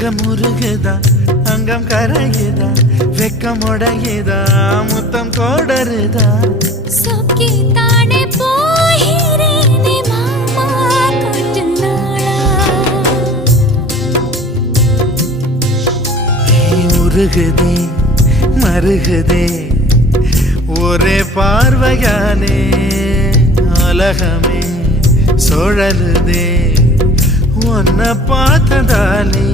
தங்கம் உருகுதா அங்கம் கரையுதா வெக்கம் உடையுதா முத்தம் கோடருதா சொக்கி தானே போகிறேனே மாமா கொஞ்ச நாளா உருகுதே மருகுதே ஒரே பார்வையானே உலகமே சுழலுதே உன்னை பார்த்ததாலே